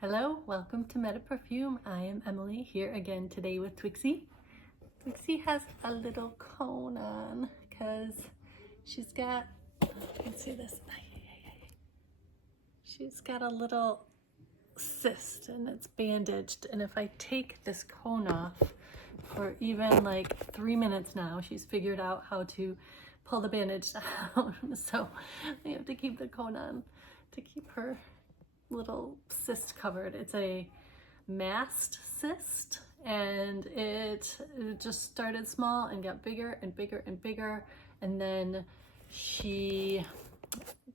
Hello, welcome to Meta Perfume. I am Emily here again today with Twixie. Twixie has a little cone on because she's got, let's see this, she's got a little cyst and it's bandaged, and if I take this cone off for even like 3 minutes now, she's figured out how to pull the bandage down. So I have to keep the cone on to keep her little cyst covered. It's a mast cyst, and it just started small and got bigger and bigger and bigger, and then she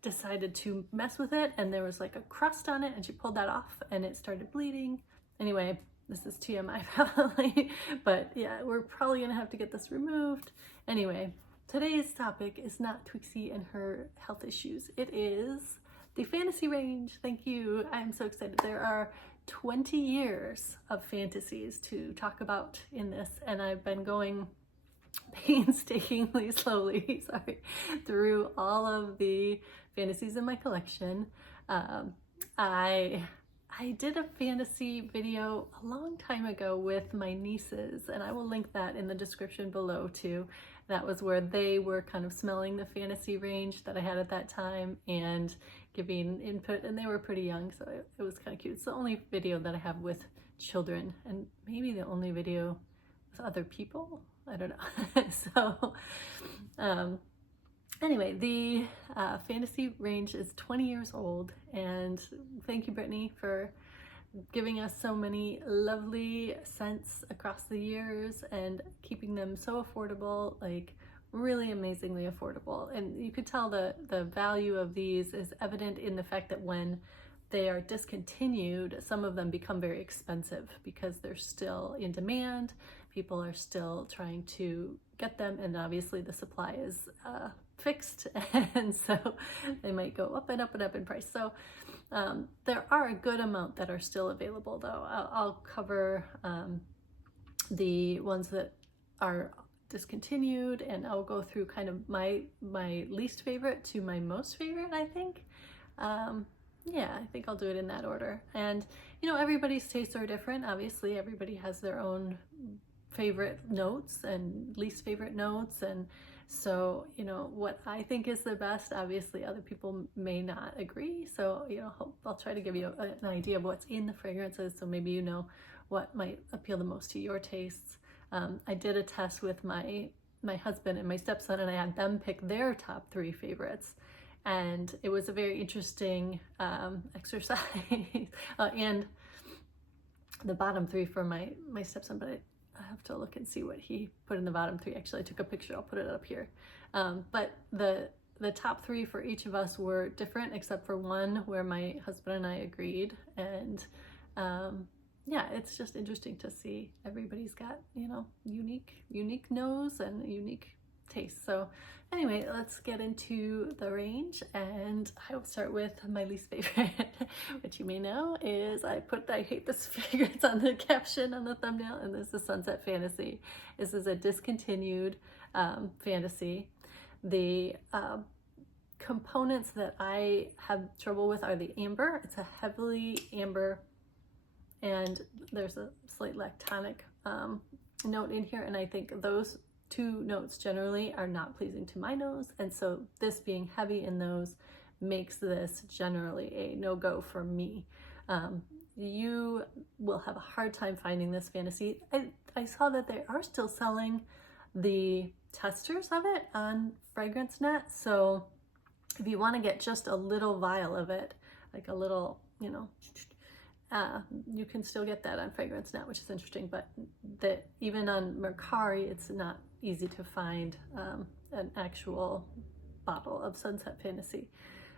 decided to mess with it, and there was like a crust on it, and she pulled that off and it started bleeding. Anyway, this is TMI probably, but yeah, we're probably gonna have to get this removed. Anyway, today's topic is not Twixie and her health issues. It is the fantasy range. Thank you. I'm so excited. There are 20 years of fantasies to talk about in this, and I've been going painstakingly slowly, through all of the fantasies in my collection. I did a fantasy video a long time ago with my nieces, and I will link that in the description below too. That was where they were kind of smelling the fantasy range that I had at that time and giving input, and they were pretty young, so it was kind of cute. It's the only video that I have with children, and maybe the only video with other people. I don't know. So anyway, the fantasy range is 20 years old, and thank you, Britney, for giving us so many lovely scents across the years and keeping them so affordable, like really amazingly affordable. And you could tell the value of these is evident in the fact that when they are discontinued, some of them become very expensive because they're still in demand. People are still trying to get them, and obviously the supply is fixed, and so they might go up and up and up in price. So there are a good amount that are still available, though. I'll cover the ones that are discontinued, and I'll go through kind of my least favorite to my most favorite, I think. Yeah, I think I'll do it in that order. And you know, everybody's tastes are different. Obviously, everybody has their own favorite notes and least favorite notes, and so you know what I think is the best, obviously other people may not agree. So you know, I'll try to give you an idea of what's in the fragrances, so maybe you know what might appeal the most to your tastes. I did a test with my husband and my stepson, and I had them pick their top 3 favorites, and it was a very interesting exercise. And the bottom 3 for my stepson, but I have to look and see what he put in the bottom 3. Actually, I took a picture, I'll put it up here. But the top 3 for each of us were different, except for one where my husband and I agreed. And yeah, it's just interesting to see everybody's got, you know, unique nose and unique taste. So anyway, let's get into the range, and I will start with my least favorite, which you may know is I hate this fragrance on the caption on the thumbnail, and this is Sunset Fantasy. This is a discontinued fantasy. The components that I have trouble with are the amber. It's a heavily amber, and there's a slight lactonic note in here, and I think those 2 notes generally are not pleasing to my nose, and so this being heavy in those makes this generally a no-go for me. You will have a hard time finding this fantasy. I saw that they are still selling the testers of it on FragranceNet, so if you want to get just a little vial of it, like a little, you know, you can still get that on FragranceNet, which is interesting, but that even on Mercari, it's not easy to find an actual bottle of Sunset Fantasy.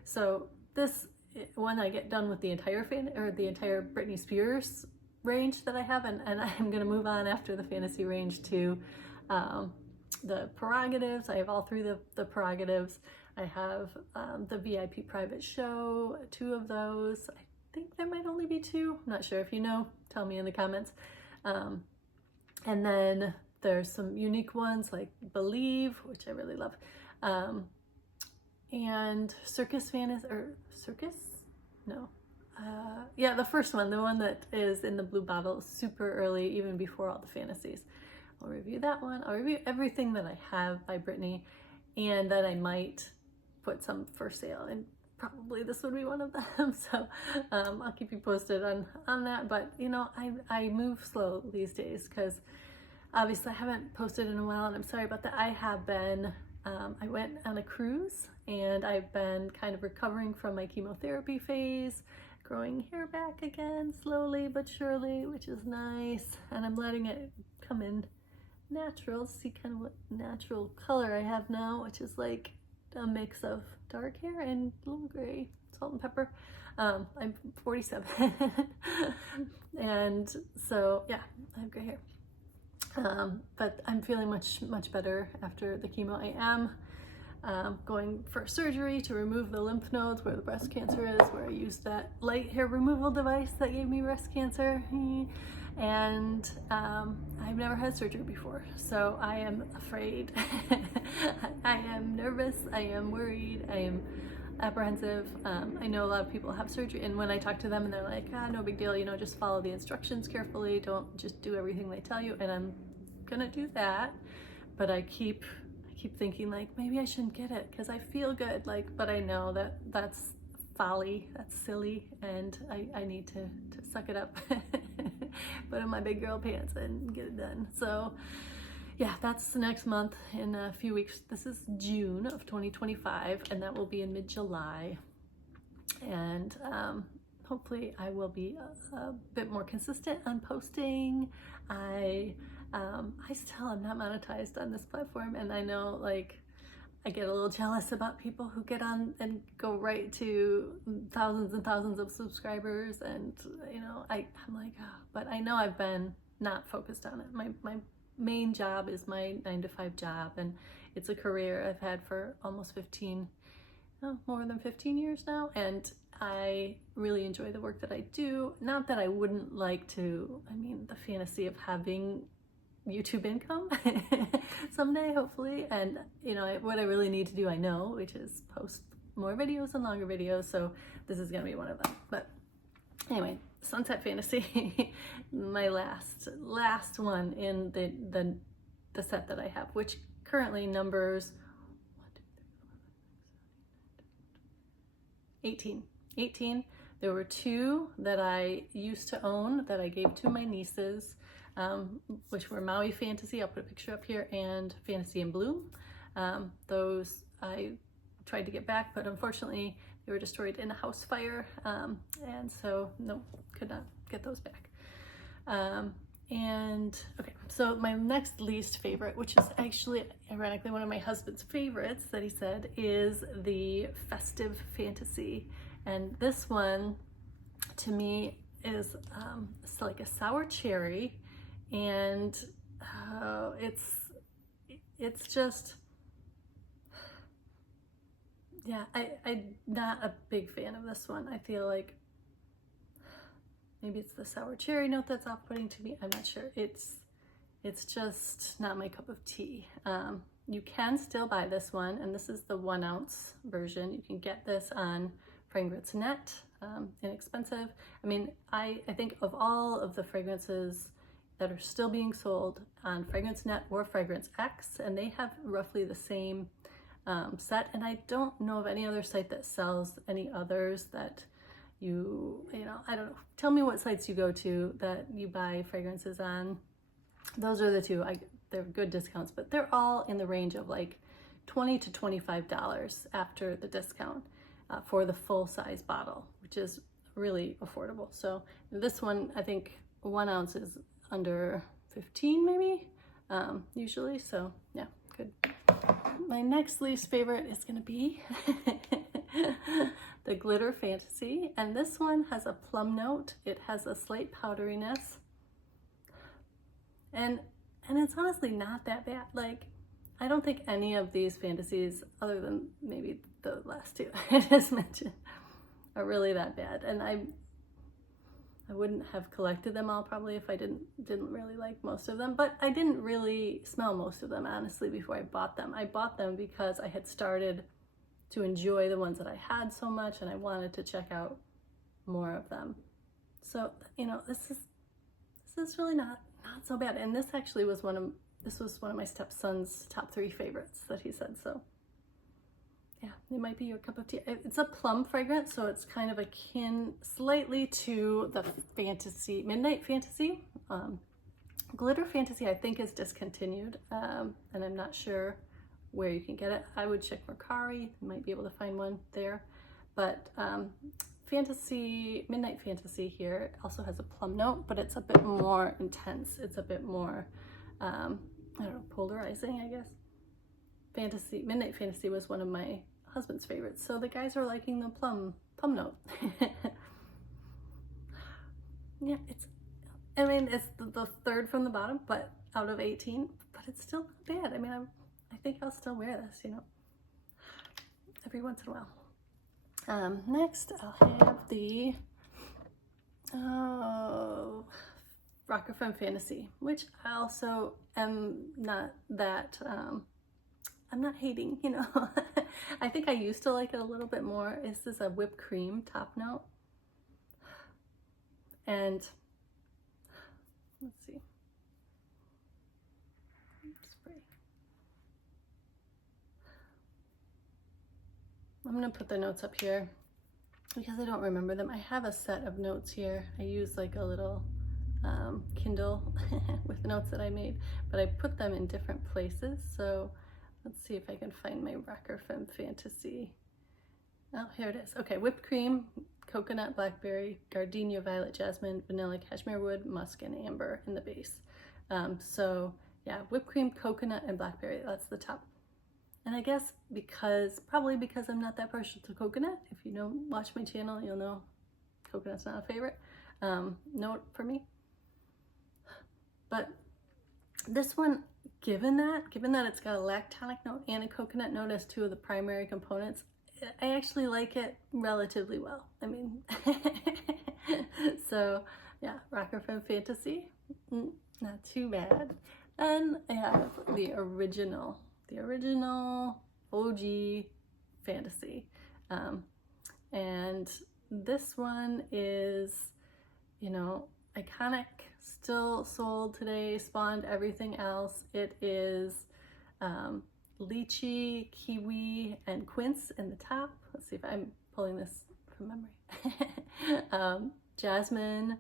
So this, when I get done with the entire Britney Spears range that I have, and I'm gonna move on after the fantasy range to the prerogatives. I have all 3 of the prerogatives. I have the VIP private show, 2 of those. I think there might only be 2. I'm not sure. If you know, tell me in the comments. And then there's some unique ones like Believe, which I really love, and Circus Fantasy, or Circus? No. yeah, the first one, the one that is in the blue bottle, super early, even before all the fantasies. I'll review that one. I'll review everything that I have by Britney, and then I might put some for sale, and probably this would be one of them. So I'll keep you posted on that. But you know, I move slow these days because obviously I haven't posted in a while, and I'm sorry about that. I have been, I went on a cruise, and I've been kind of recovering from my chemotherapy phase, growing hair back again, slowly but surely, which is nice. And I'm letting it come in natural, see kind of what natural color I have now, which is like a mix of dark hair and a little gray, salt and pepper. I'm 47 and so yeah, I have gray hair. But I'm feeling much better after the chemo. I am going for surgery to remove the lymph nodes where the breast cancer is, where I used that light hair removal device that gave me breast cancer. And I've never had surgery before, so I am afraid. I am nervous, I am worried, I am apprehensive. I know a lot of people have surgery, and when I talk to them and they're like, no big deal, you know, just follow the instructions carefully, don't just do everything they tell you. And I'm gonna do that, but I keep thinking like, maybe I shouldn't get it because I feel good, like, but I know that that's folly, that's silly, and I need to suck it up, put in my big girl pants and get it done. So yeah, that's next month, in a few weeks. This is June of 2025, and that will be in mid-July. And hopefully I will be a bit more consistent on posting. I still am not monetized on this platform, and I know, like, I get a little jealous about people who get on and go right to thousands and thousands of subscribers, and you know, I'm like, but I know I've been not focused on it. My main job is my 9-to-5 job, and it's a career I've had for almost more than 15 years now, and I really enjoy the work that I do. Not that I wouldn't like to, I mean, the fantasy of having YouTube income someday, hopefully. And you know, what I really need to do, I know, which is post more videos and longer videos, so this is gonna be one of them. But anyway, Sunset Fantasy, my last one in the set that I have, which currently numbers 18. There were 2 that I used to own that I gave to my nieces, which were Maui Fantasy, I'll put a picture up here, and Fantasy in Bloom. Those I tried to get back, but unfortunately they were destroyed in a house fire, and so no, could not get those back. And okay, so my next least favorite, which is actually ironically one of my husband's favorites that he said, is the Festive Fantasy. And this one to me is it's like a sour cherry, and it's just, yeah, I'm not a big fan of this one. I feel like maybe it's the sour cherry note that's off-putting to me. I'm not sure. It's just not my cup of tea. You can still buy this one, and this is the 1 ounce version. You can get this on Fragrance Net, inexpensive. I mean, I think of all of the fragrances that are still being sold on Fragrance Net or Fragrance X, and they have roughly the same set, and I don't know of any other site that sells any others that you know, I don't know. Tell me what sites you go to that you buy fragrances on. Those are the 2. They're good discounts, but they're all in the range of like $20 to $25 after the discount for the full size bottle, which is really affordable. So this one, I think 1 ounce is under 15 maybe, usually. So yeah, good. My next least favorite is gonna be the Glitter Fantasy, and this one has a plum note. It has a slight powderiness, and it's honestly not that bad. Like, I don't think any of these fantasies, other than maybe the last 2 I just mentioned, are really that bad. And I wouldn't have collected them all probably if I didn't really like most of them, but I didn't really smell most of them, honestly, before I bought them. I bought them because I had started to enjoy the ones that I had so much, and I wanted to check out more of them. So, you know, this is really not so bad. And this actually was one of my stepson's top 3 favorites that he said. So yeah, it might be your cup of tea. It's a plum fragrance, so it's kind of akin slightly to the Fantasy, Midnight Fantasy. Glitter Fantasy, I think, is discontinued, and I'm not sure where you can get it. I would check Mercari, you might be able to find one there. But Fantasy, Midnight Fantasy here also has a plum note, but it's a bit more intense. It's a bit more, I don't know, polarizing, I guess. Midnight Fantasy was one of my husband's favorites, so the guys are liking the plum note. Yeah, it's the 3rd from the bottom, but out of 18, but it's still not bad. I mean, I think I'll still wear this, you know, every once in a while. Next, I'll have the Rocker Femme Fantasy, which I also am not that, I'm not hating, you know. I think I used to like it a little bit more. This is a whipped cream top note. And let's see. Spray. I'm gonna put the notes up here because I don't remember them. I have a set of notes here. I use like a little Kindle with notes that I made, but I put them in different places. So let's see if I can find my Rocker Femme Fantasy. Oh, here it is. Okay, whipped cream, coconut, blackberry, gardenia, violet, jasmine, vanilla, cashmere wood, musk, and amber in the base. So yeah, whipped cream, coconut, and blackberry, that's the top. And I guess probably because I'm not that partial to coconut, if you don't watch my channel, you'll know coconut's not a favorite note for me. But this one, given that it's got a lactonic note and a coconut note as 2 of the primary components, I actually like it relatively well. I mean, so yeah, Rocker Femme Fantasy, not too bad. And I have the original OG Fantasy. And this one is, you know, iconic, still sold today, spawned everything else. It is lychee, kiwi, and quince in the top. Let's see if I'm pulling this from memory. Jasmine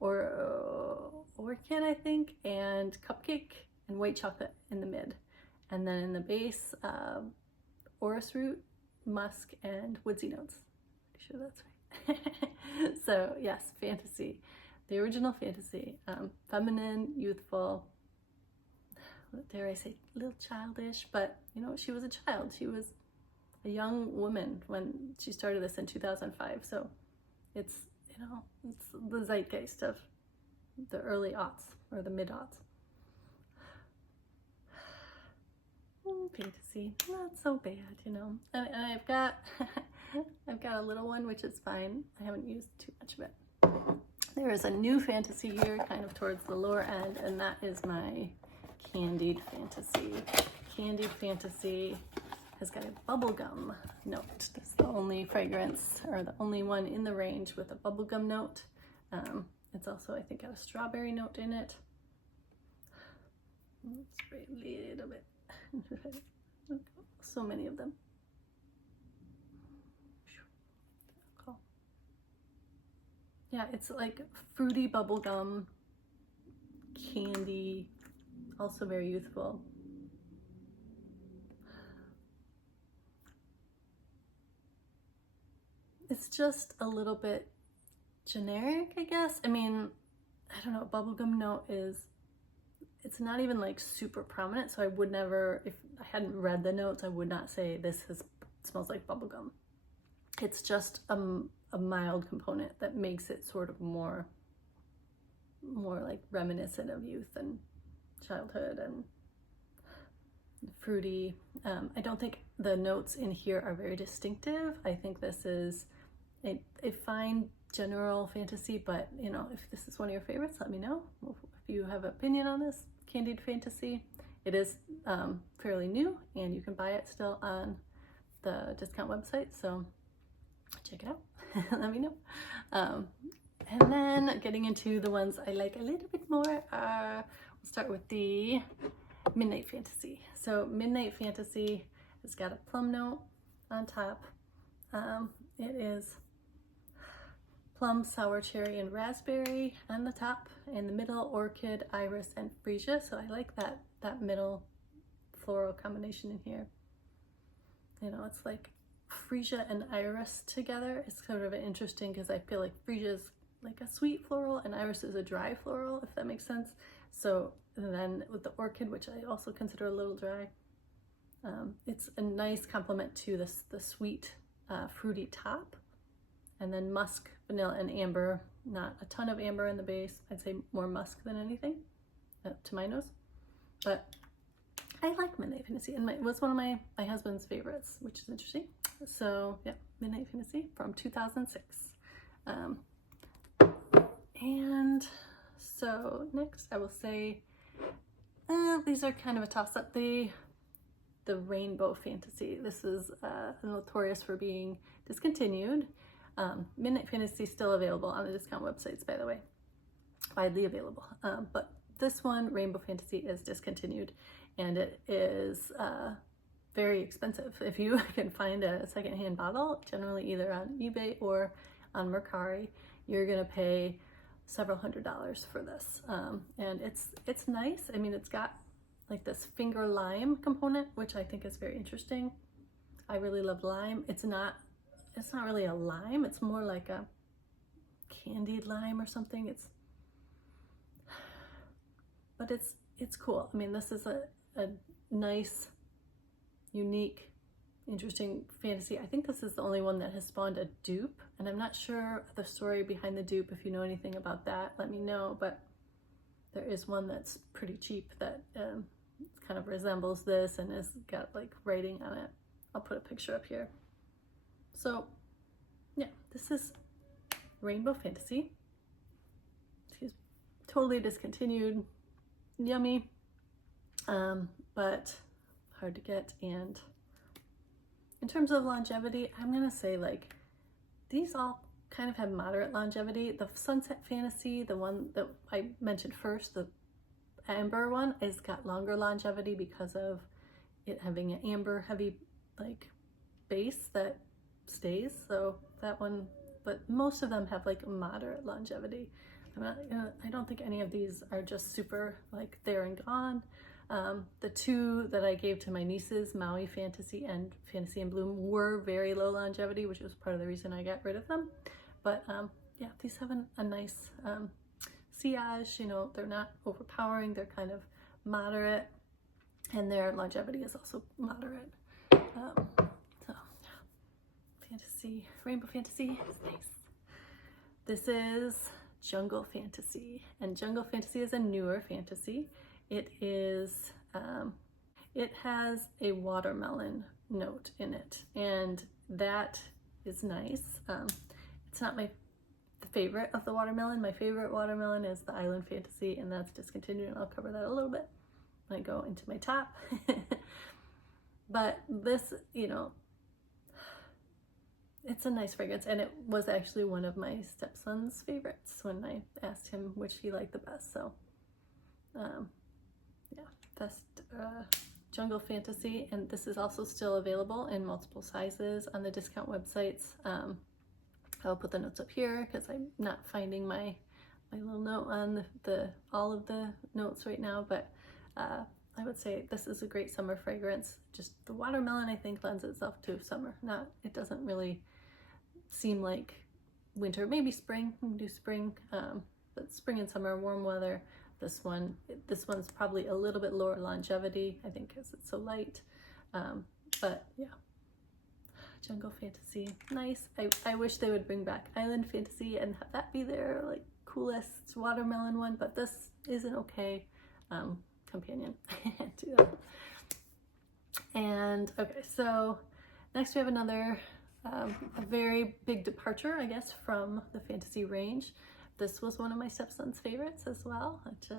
or orchid, I think, and cupcake and white chocolate in the mid. And then in the base, orris root, musk, and woodsy notes. Pretty sure that's right. So yes, Fantasy, the original Fantasy, feminine, youthful, dare I say, a little childish, but you know, she was a child. She was a young woman when she started this in 2005. So it's, you know, it's the zeitgeist of the early aughts or the mid aughts. Fantasy, not so bad, you know. And I've got a little one, which is fine. I haven't used too much of it. There is a new Fantasy here, kind of towards the lower end, and that is my Candied Fantasy. Candied Fantasy has got a bubblegum note. That's the only fragrance, or the only one in the range with a bubblegum note. It's also, I think, got a strawberry note in it. Let's spray a little bit. So many of them. Yeah, it's like fruity bubblegum, candy, also very youthful. It's just a little bit generic, I guess. I mean, I don't know, bubblegum note is, it's not even like super prominent, so I would never, if I hadn't read the notes, I would not say smells like bubblegum. It's just a mild component that makes it sort of more like reminiscent of youth and childhood and fruity. I don't think the notes in here are very distinctive. I think this is a fine general Fantasy, but you know, if this is one of your favorites, let me know. If you have an opinion on this Candied Fantasy, it is fairly new and you can buy it still on the discount website, so check it out. Let me know. And then getting into the ones I like a little bit more, we'll start with the Midnight Fantasy. So Midnight Fantasy has got a plum note on top. It is plum, sour cherry, and raspberry on the top. In the middle, orchid, iris, and freesia. So I like that middle floral combination in here. You know, it's like freesia and iris together. It's kind of interesting because I feel like freesia is like a sweet floral and iris is a dry floral, if that makes sense. So and then with the orchid, which I also consider a little dry, it's a nice complement to the sweet fruity top. And then musk, vanilla, and amber. Not a ton of amber in the base. I'd say more musk than anything, to my nose. But I like Midnight Fantasy, and it was one of my husband's favorites, which is interesting. So yeah, Midnight Fantasy from 2006. And so next I will say, these are kind of a toss-up. The Rainbow Fantasy. This is notorious for being discontinued. Midnight Fantasy is still available on the discount websites, by the way, widely available. But this one, Rainbow Fantasy, is discontinued, and it is very expensive. If you can find a secondhand bottle, generally either on eBay or on Mercari, you're gonna pay several $100s for this. And it's nice. I mean, it's got like this finger lime component, which I think is very interesting. I really love lime. It's not really a lime. It's more like a candied lime or something. But it's cool. I mean, this is a nice, unique, interesting fantasy. I think this is the only one that has spawned a dupe, and I'm not sure the story behind the dupe. If you know anything about that, let me know. But there is one that's pretty cheap that kind of resembles this and has got like writing on it. I'll put a picture up here. So yeah, this is Rainbow Fantasy. She's totally discontinued, yummy, but hard to get. And in terms of longevity, I'm gonna say like these all kind of have moderate longevity. The Sunset Fantasy, the one that I mentioned first, the amber one, has got longer longevity because of it having an amber heavy like base that stays. So that one, but most of them have like moderate longevity. I don't think any of these are just super like there and gone. The two that I gave to my nieces, Maui Fantasy and Fantasy in Bloom, were very low longevity, which was part of the reason I got rid of them. But yeah, these have a nice sillage. You know, they're not overpowering. They're kind of moderate, and their longevity is also moderate. So Fantasy, Rainbow Fantasy is nice. This is Jungle Fantasy, and Jungle Fantasy is a newer fantasy. It is, it has a watermelon note in it, and that is nice. It's not my favorite of the watermelon. My favorite watermelon is the Island Fantasy, and that's discontinued, and I'll cover that a little bit when I go into my top. But this, you know, it's a nice fragrance, and it was actually one of my stepson's favorites when I asked him which he liked the best. So yeah, best Jungle Fantasy, and this is also still available in multiple sizes on the discount websites. I'll put the notes up here because I'm not finding my little note on all of the notes right now, but I would say this is a great summer fragrance. Just the watermelon, I think, lends itself to summer. It doesn't really seem like winter. Maybe spring, we can do spring, but spring and summer, warm weather. This one's probably a little bit lower longevity, I think, because it's so light. But yeah, Jungle Fantasy, nice. I wish they would bring back Island Fantasy and have that be their like coolest watermelon one, but this is an okay companion to that. And okay, so next we have another a very big departure, I guess, from the fantasy range. This was one of my stepson's favorites as well, which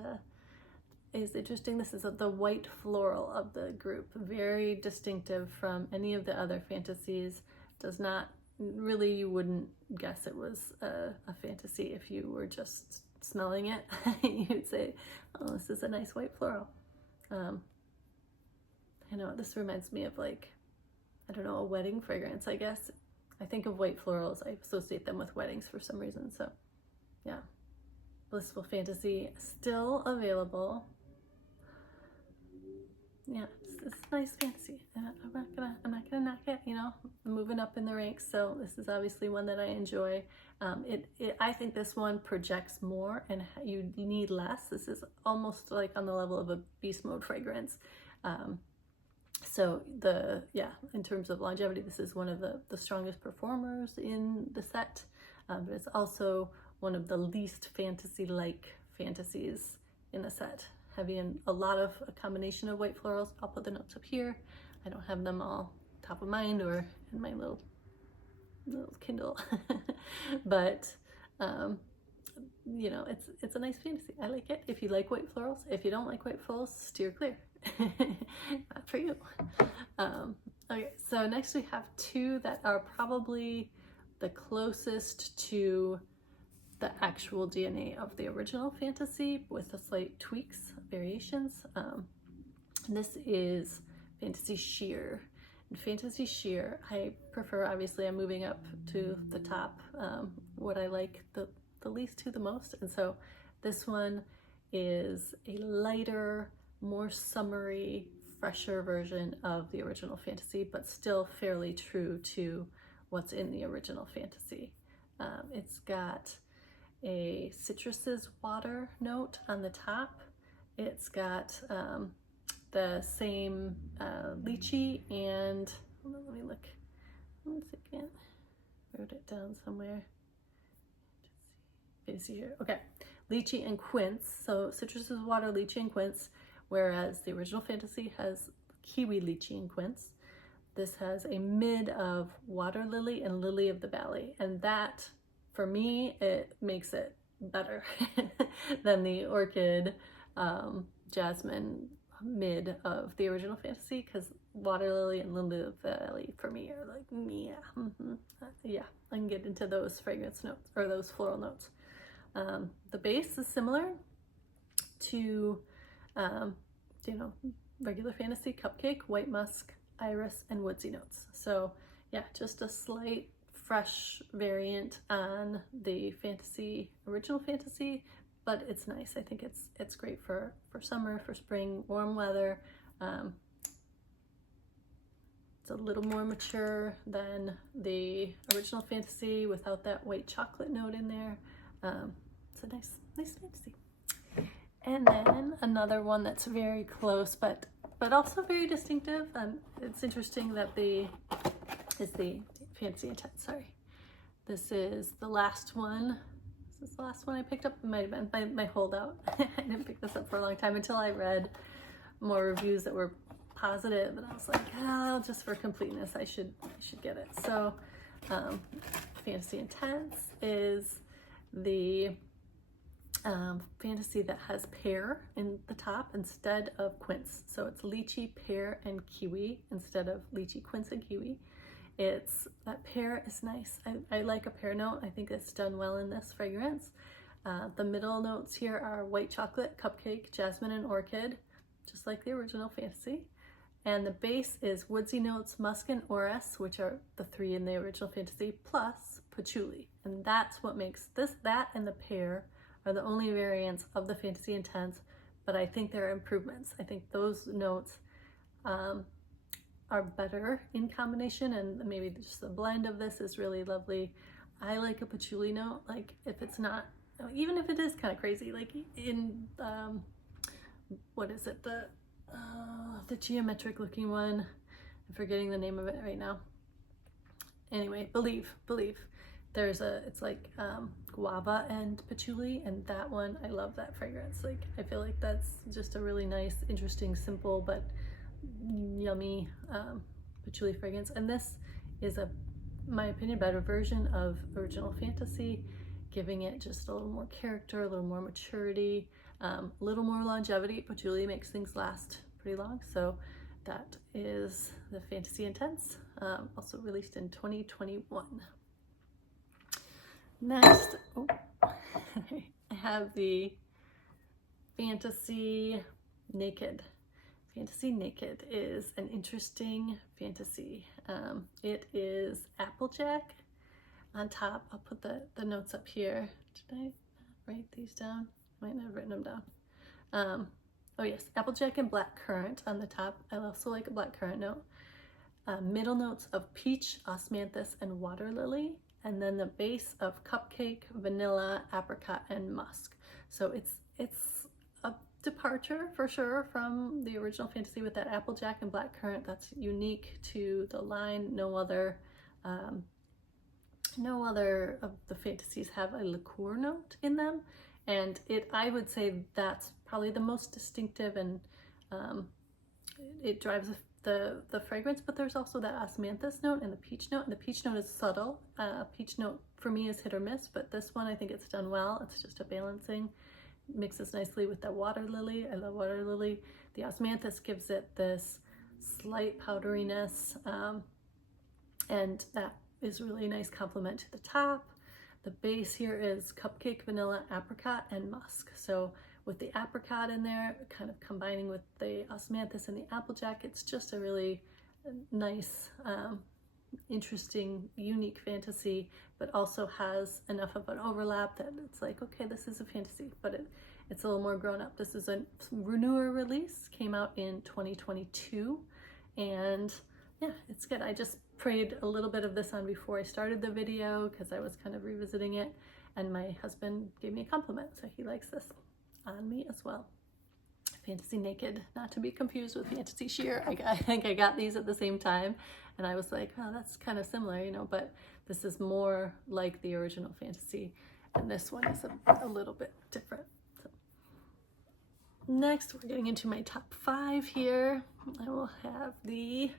is interesting. This is the white floral of the group, very distinctive from any of the other fantasies. Does not really you wouldn't guess it was a fantasy if you were just smelling it. You'd say, oh, this is a nice white floral. I know, this reminds me of like, I don't know, a wedding fragrance, I guess. I think of white florals, I associate them with weddings for some reason, so yeah. Blissful Fantasy, still available. Yeah, it's a nice fantasy. I'm not gonna knock it, you know, I'm moving up in the ranks, so this is obviously one that I enjoy. I think this one projects more and you need less. This is almost like on the level of a beast mode fragrance. So in terms of longevity, this is one of the strongest performers in the set, but it's also one of the least fantasy-like fantasies in the set. Having a lot of a combination of white florals. I'll put the notes up here. I don't have them all top of mind or in my little Kindle, but you know, it's a nice fantasy. I like it. If you like white florals, if you don't like white florals, steer clear. Not for you. Okay, so next we have two that are probably the closest to the actual DNA of the original fantasy with a slight tweaks, variations. This is Fantasy Sheer. And Fantasy Sheer, I prefer, obviously I'm moving up to the top, what I like the least to the most. And so this one is a lighter, more summery, fresher version of the original fantasy, but still fairly true to what's in the original fantasy. It's got a citruses water note on the top. It's got the same lychee and, let me look, 1 second, wrote it down somewhere. Fantasy here, okay. Lychee and quince, so citruses water, lychee and quince, whereas the original fantasy has kiwi, lychee, and quince. This has a mid of water lily and lily of the valley, and that, for me, it makes it better than the orchid jasmine mid of the original fantasy, because water lily and lily of the valley for me are like, yeah, I can get into those fragrance notes or those floral notes. The base is similar to you know, regular fantasy cupcake, white musk, iris, and woodsy notes. So yeah, just a slight fresh variant on the fantasy, original fantasy, but it's nice. I think it's great for summer, for spring, warm weather. It's a little more mature than the original fantasy without that white chocolate note in there. It's a nice fantasy. And then another one that's very close, but also very distinctive. It's interesting that is the Fantasy Intense, sorry. This is the last one. This is the last one I picked up. It might have been my holdout. I didn't pick this up for a long time until I read more reviews that were positive, and I was like, oh, just for completeness, I should get it. So Fantasy Intense is the fantasy that has pear in the top instead of quince. So it's lychee, pear, and kiwi instead of lychee, quince, and kiwi. It's, that pear is nice. I like a pear note. I think it's done well in this fragrance. The middle notes here are white chocolate, cupcake, jasmine, and orchid, just like the original fantasy. And the base is woodsy notes, musk, and orris, which are the three in the original fantasy, plus patchouli. And that's what makes this, that and the pear are the only variants of the Fantasy Intense, but I think they're improvements. I think those notes are better in combination, and maybe just the blend of this is really lovely. I like a patchouli note, like if it's not, even if it is kind of crazy, like in, what is it, the geometric looking one, I'm forgetting the name of it right now. Anyway, Believe. There's it's like guava and patchouli, and that one, I love that fragrance. Like, I feel like that's just a really nice, interesting, simple, but yummy patchouli fragrance. And this is in my opinion, better version of original fantasy, giving it just a little more character, a little more maturity, a little more longevity. Patchouli makes things last pretty long, so that is the Fantasy Intense, also released in 2021. Next, I have the Fantasy Naked. Fantasy Naked is an interesting fantasy. It is Applejack on top. I'll put the notes up here. Did I write these down? Might not have written them down. Oh yes, Applejack and Blackcurrant on the top. I also like a Blackcurrant note. Middle notes of peach, osmanthus, and water lily. And then the base of cupcake, vanilla, apricot, and musk. So it's a departure for sure from the original fantasy with that Applejack and Blackcurrant. That's unique to the line. No other of the fantasies have a liqueur note in them, and I would say that's probably the most distinctive, and it drives the fragrance. But there's also that osmanthus note and the peach note, and the peach note is subtle. Peach note for me is hit or miss, but this one I think it's done well. It's just a balancing, mixes nicely with the water lily. I love water lily. The osmanthus gives it this slight powderiness, and that is really a nice complement to the top. The base here is cupcake, vanilla, apricot, and musk. So with the apricot in there, kind of combining with the osmanthus and the applejack, it's just a really nice, interesting, unique fantasy, but also has enough of an overlap that it's like, okay, this is a fantasy, but it's a little more grown up. This is a newer release, came out in 2022, and yeah, it's good. I just sprayed a little bit of this on before I started the video because I was kind of revisiting it, and my husband gave me a compliment, so he likes this on me as well. Fantasy Naked, not to be confused with Fantasy Sheer. I think I got these at the same time, and I was like, oh, that's kind of similar, you know, but this is more like the original fantasy, and this one is a little bit different. So next, we're getting into my top 5 here. I will have the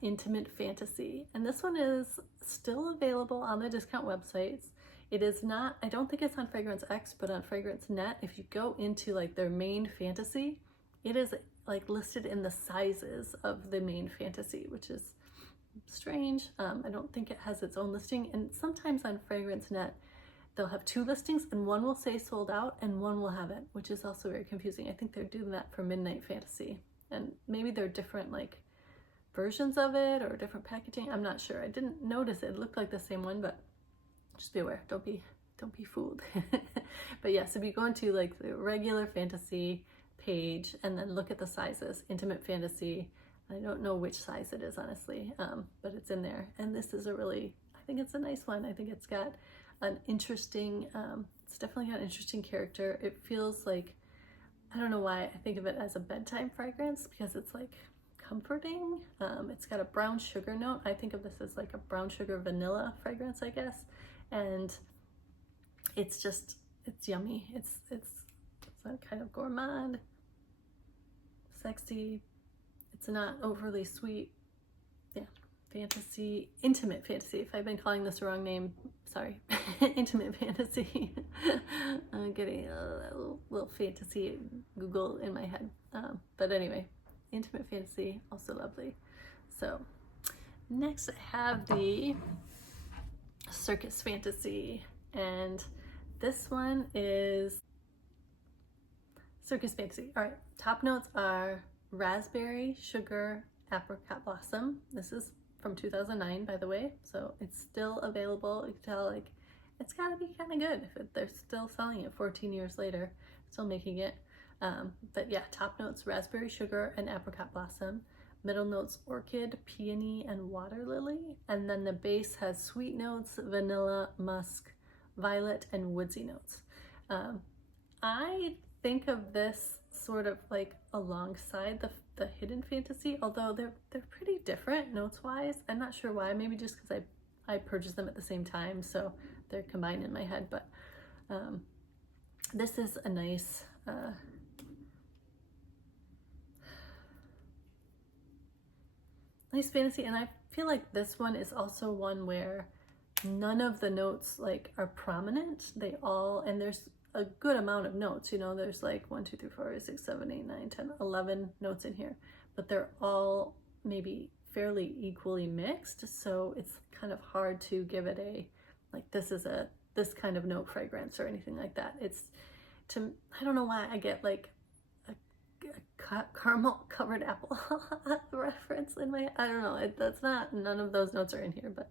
Intimate Fantasy, and this one is still available on the discount websites. It is not, I don't think it's on Fragrance X, but on Fragrance Net, if you go into like their main fantasy, it is like listed in the sizes of the main fantasy, which is strange. I don't think it has its own listing, and sometimes on Fragrance Net they'll have 2 listings, and one will say sold out and one will have it, which is also very confusing. I think they're doing that for Midnight Fantasy, and maybe they're different like versions of it or different packaging. I'm not sure. I didn't notice it. It looked like the same one, but just be aware. Don't be fooled. But yes, if you go into like the regular fantasy page and then look at the sizes, Intimate Fantasy, I don't know which size it is honestly, but it's in there. And this is I think it's a nice one. I think it's got an interesting, it's definitely got an interesting character. It feels like, I don't know why I think of it as a bedtime fragrance, because it's like comforting. It's got a brown sugar note. I think of this as like a brown sugar vanilla fragrance, I guess. And it's yummy. It's a kind of gourmand, sexy. It's not overly sweet. Yeah, fantasy, intimate fantasy. If I've been calling this the wrong name, sorry. Intimate fantasy. I'm getting a little fantasy Google in my head. But anyway, Intimate Fantasy, also lovely. So next I have the Circus Fantasy, and this one is Circus Fantasy. All right, top notes are raspberry, sugar, apricot blossom. This is from 2009, by the way, so it's still available. You can tell like it's gotta be kind of good if they're still selling it 14 years later, still making it. But yeah, top notes raspberry, sugar, and apricot blossom. Middle notes orchid, peony, and water lily. And then the base has sweet notes, vanilla, musk, violet, and woodsy notes. I think of this sort of like alongside the Hidden Fantasy, although they're pretty different notes wise. I'm not sure why, maybe just because I purchased them at the same time, so they're combined in my head. But this is a nice nice fantasy, and I feel like this one is also one where none of the notes like are prominent. They all, and there's a good amount of notes, you know, there's like 1, 2, 3, 4, 5, 6, 7, 8, 9, 10, 11 notes in here, but they're all maybe fairly equally mixed, so it's kind of hard to give it a, like, this kind of note fragrance or anything like that. It's, I don't know why I get like a caramel covered apple reference in my, I don't know, that's not, none of those notes are in here, but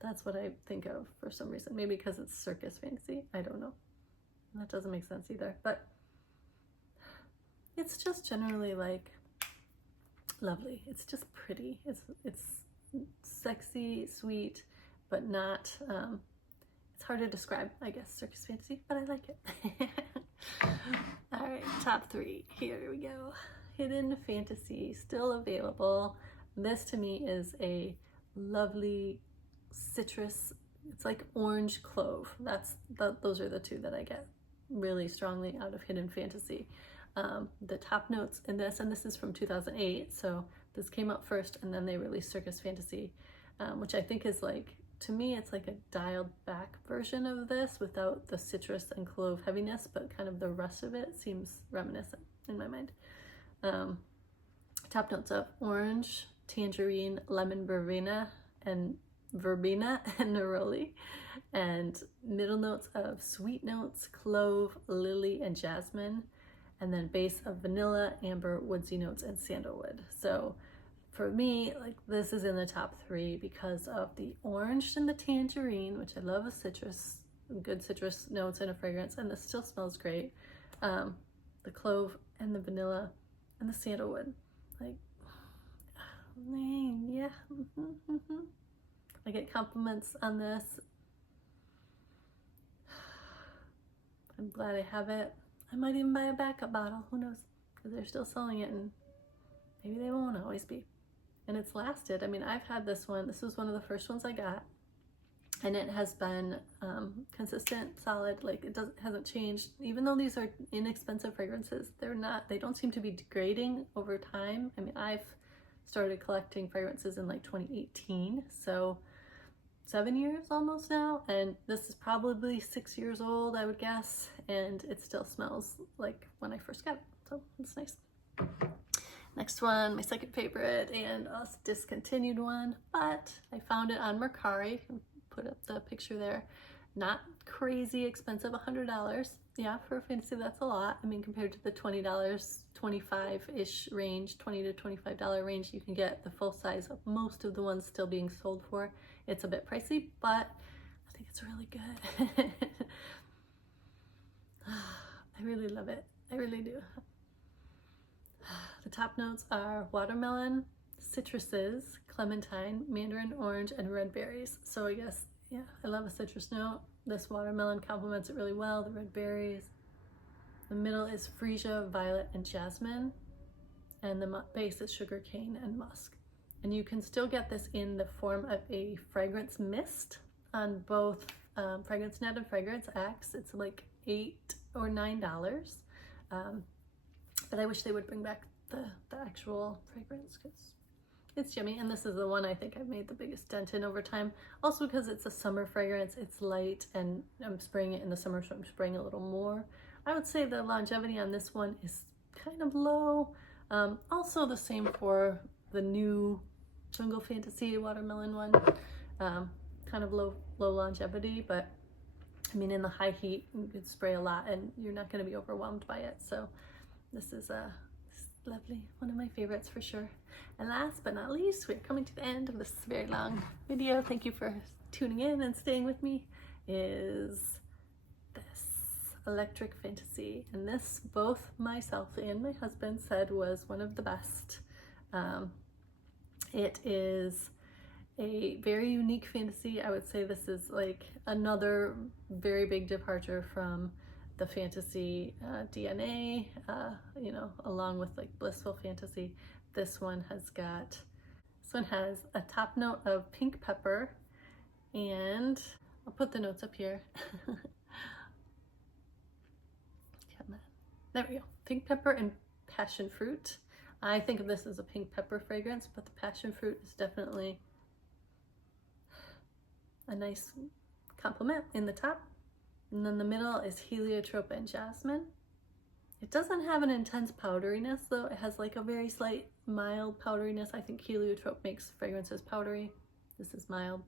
that's what I think of for some reason. Maybe because it's Circus Fantasy, I don't know. That doesn't make sense either, but it's just generally like lovely. It's just pretty. It's sexy, sweet, but not, it's hard to describe, I guess, Circus Fantasy, but I like it. All right, top 3. Here we go. Hidden Fantasy, still available. This to me is a lovely citrus. It's like orange clove. Those are the 2 that I get really strongly out of Hidden Fantasy. The top notes in this, and this is from 2008, so this came out first and then they released Circus Fantasy, which I think is like, to me it's like a dialed back version of this without the citrus and clove heaviness, but kind of the rest of it seems reminiscent in my mind. Top notes of orange, tangerine, lemon verbena, and neroli, and middle notes of sweet notes, clove, lily, and jasmine, and then base of vanilla, amber, woodsy notes, and sandalwood. So for me, like, this is in the top 3 because of the orange and the tangerine, which I love, a citrus, good citrus notes in a fragrance, and this still smells great. The clove and the vanilla and the sandalwood, like, yeah. I get compliments on this. I'm glad I have it. I might even buy a backup bottle, who knows, because they're still selling it, and maybe they won't always be. And it's lasted. I mean, I've had this one. This was one of the first ones I got, and it has been consistent, solid. Like, hasn't changed. Even though these are inexpensive fragrances, they don't seem to be degrading over time. I mean, I've started collecting fragrances in like 2018, so 7 years almost now, and this is probably 6 years old, I would guess, and it still smells like when I first got it, so it's nice. Next one, my second favorite, and a discontinued one, but I found it on Mercari. Put up the picture there. Not crazy expensive, $100. Yeah, for a fantasy, that's a lot. I mean, compared to the $20, $25-ish range, $20 to $25 range, you can get the full size of most of the ones still being sold for. It's a bit pricey, but I think it's really good. I really love it. I really do. The top notes are watermelon, citruses, clementine, mandarin orange, and red berries. So I guess, yeah, I love a citrus note. This watermelon complements it really well, the red berries. The middle is freesia, violet, and jasmine. And the base is sugarcane and musk. And you can still get this in the form of a fragrance mist on both Fragrance Net and Fragrance X. It's like $8 or $9. But I wish they would bring back the actual fragrance because it's yummy. And this is the one I think I've made the biggest dent in over time. Also because it's a summer fragrance, it's light, and I'm spraying it in the summer, so I'm spraying a little more. I would say the longevity on this one is kind of low. Also the same for the new Jungle Fantasy watermelon one. Kind of low longevity, but I mean, in the high heat, you could spray a lot and you're not going to be overwhelmed by it. So this is lovely, one of my favorites for sure. And last but not least, we're coming to the end of this very long video. Thank you for tuning in and staying with me. Is this Electric Fantasy, and this both myself and my husband said was one of the best. It is a very unique fantasy. I would say this is like another very big departure from the fantasy DNA, you know, along with like Blissful Fantasy. This one has a top note of pink pepper, and I'll put the notes up here. Come on. There we go. Pink pepper and passion fruit. I think of this as a pink pepper fragrance, but the passion fruit is definitely a nice complement in the top. And then the middle is heliotrope and jasmine. It doesn't have an intense powderiness though. It has like a very slight mild powderiness. I think heliotrope makes fragrances powdery. This is mild.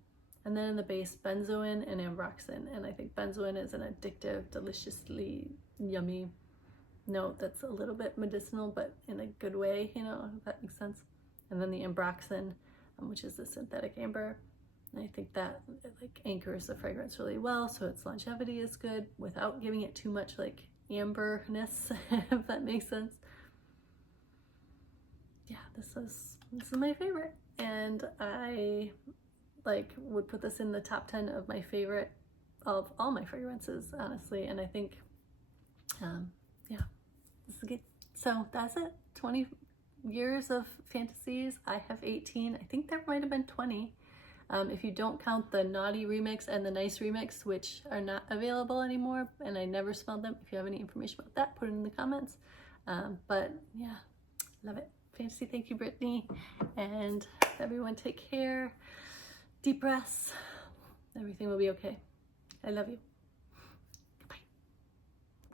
And then in the base, benzoin and ambroxan. And I think benzoin is an addictive, deliciously yummy note that's a little bit medicinal, but in a good way, you know, if that makes sense. And then the ambroxan, which is the synthetic amber. And I think that like anchors the fragrance really well, so its longevity is good without giving it too much like amberness, if that makes sense. Yeah, this is my favorite, and I like would put this in the top 10 of my favorite of all my fragrances, honestly. And I think yeah, this is good. So that's it. 20 years of fantasies. I have 18. I think there might have been 20 if you don't count the Naughty remix and the Nice remix, which are not available anymore, and I never smelled them. If you have any information about that, put it in the comments. But yeah, love it. Fantasy, thank you, Brittany. And everyone take care. Deep breaths. Everything will be okay. I love you.